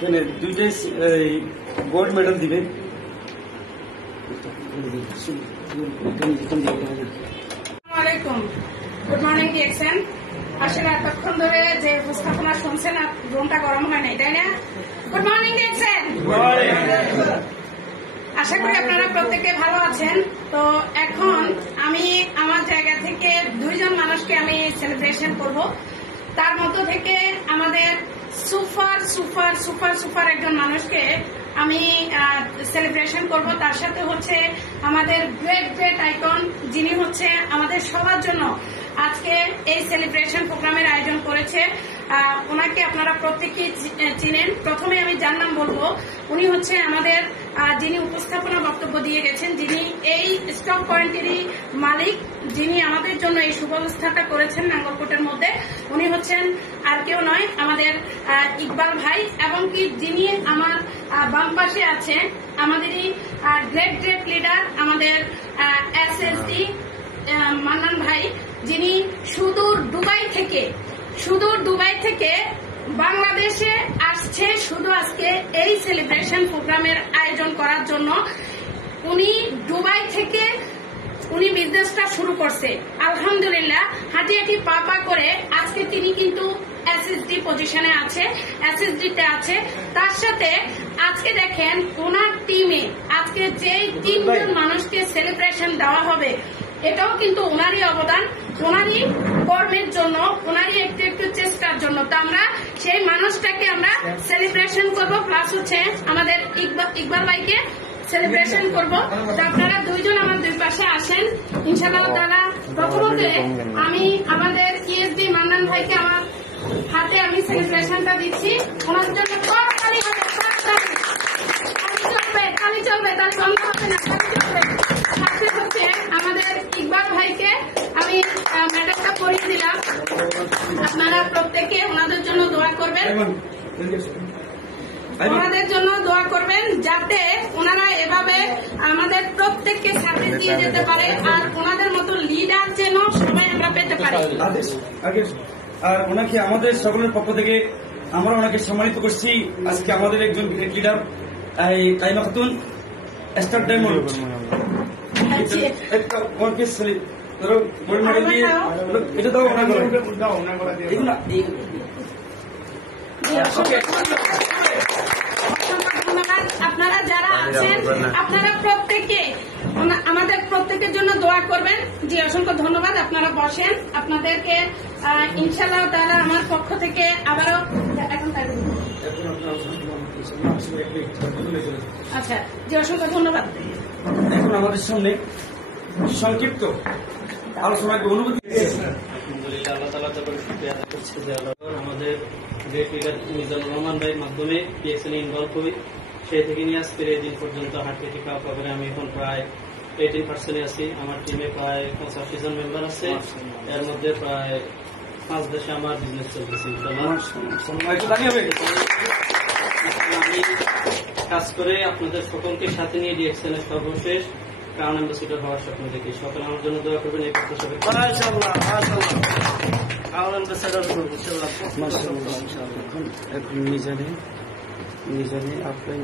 দুইটাই gold medal দিবেন। Good morning DXN. আসলে এতক্ষণ ধরে যে উপস্থাপনা শুনছেন রুমটা গরম হয় নাই, তাই না? Good morning DXN. আশা করি আপনারা প্রত্যেকে ভালো আছেন। তো এখন আমি আমার জায়গা থেকে দুইজন মানুষকে আমি সেলিব্রেশন করব। তার মধ্য থেকে আমাদের সুপার সুপার সুপার সুপার একজন মানুষকে আমি সেলিব্রেশন করব। তার সাথে হচ্ছে আমাদের গ্রেট গ্রেট আইকন, যিনি হচ্ছে আমাদের সবার জন্য আজকে এই সেলিব্রেশন প্রোগ্রামের আয়োজন করেছে। ওনাকে আপনারা প্রত্যেকেই চিনেন। প্রথমে আমি যার নাম বলবো, উনি হচ্ছে আমাদের যিনি উপস্থাপনা বক্তব্য দিয়ে গেছেন, যিনি এই স্টক পয়েন্টেরই মালিক, যিনি আমাদের জন্য এই সুব্যবস্থাটা করেছেন নাঙ্গলকোটের মধ্যে। উনি হচ্ছেন আর কেউ নয়, আমাদের ইকবাল ভাই, এবং কি যিনি আমার বাম পাশে আছে আমাদেরই গ্রেট গ্রেট লিডার, আমাদের এসএসডি মান্নান ভাই, যিনি সুদূর দুবাই থেকে বাংলাদেশে আসছে শুধু আজকে এই সেলিব্রেশন প্রোগ্রামের আয়োজন করার জন্য। উনি দুবাই থেকে উনি বিজনেসটা শুরু করছে, আলহামদুলিল্লাহ হাঁটি পা করে আজকে তিনি কিন্তু এসএসডি পজিশনে আছে, এসএসডিতে আছে। তার সাথে আজকে দেখেন ওনার টিমে আজকে যে 3 জন মানুষকে সেলিব্রেশন দেওয়া হবে, এটাও কিন্তু ওনারই অবদান, ওনারই কর্মের জন্য, ওনারই একটু একটু চেষ্টার জন্য। তো আমরা সেই মানুষটাকে আমরা সেলিব্রেশন করব, প্লাস হচ্ছে আমাদের ইকবাল ভাইকে সেলিব্রেশন করব। তো আপনারা দুইজন আমার দুই পাশে আসেন ইনশাআল্লাহ তাআলা। প্রথমত আমি আমাদের ইএসডি মান্নান ভাইকে আমার হাতে আমি সেলিব্রেশনটা দিচ্ছি। ওনার জন্য করতালি হবে, তালি চলবে, তার বন্ধ হবে না, সাথে হচ্ছে আমাদের ইকবাল ভাইকে আমি মেডেলটা পরিয়ে দিলাম। আপনারা প্রত্যেকে ওনাদের জন্য দোয়া করবেন, ওনাদের জন্য দোয়া করবেন যাতে ওনারা এভাবে আমাদের প্রত্যেককে সার্ভিস দিয়ে যেতে পারে, আর ওনাদের মতো লিডার যেন সবাই আমরা পেতে পারি। আর ওনাকে আমাদের সকলের পক্ষ থেকে আমরা ওনাকে সম্মানিত করছি। আজকে আমাদের একজন great leader Taymiyyah Khatun, star diamond, gold medal দিয়ে এটা দাও, ধন্যবাদ। আপনারা যারা আছেন আপনারা প্রত্যেকে আমাদের প্রত্যেকের জন্য দোয়া করবেন। জি, অসংখ্য ধন্যবাদ। আপনারা বসেন, আপনাদেরকে ইনশাআল্লাহ তাআলা আমার পক্ষ থেকে আবারও আচ্ছা জি, অসংখ্য ধন্যবাদ। এখন আমাদের সামনে সংক্ষিপ্ত আলোচনা অনুভূতি। আলহামদুলিল্লাহ, আল্লাহ তাআলা তারপরে শুকরিয়া আদায় করছি যে আমাদের গ্রেট লিডার মিজানুর রহমান ভাইয়ের মাধ্যমে পিএক্সএল ইনভলভ হই। সেই থেকে নিয়ে আজকের এই দিন পর্যন্ত হাঁটতে খাওয়া পাবে। আমি এখন প্রায় 18% আছি। আমার টিমে প্রায় 85 জন মেম্বার আছে, এর মধ্যে প্রায় 5 দেশে আমার বিজনেস চলতেছে। আমি কাজ করে আপনাদের সকলকে সাথে নিয়ে ডিএক্সএল এর সর্বশেষ ক্রাউন অ্যাম্বাসিডর হওয়ার স্বপ্ন দেখি। সকলে আমার জন্য দোয়া করবেন, এই প্রত্যাশা করি। ক্রাউন অ্যাম্বাসিডর মিজানে আপনার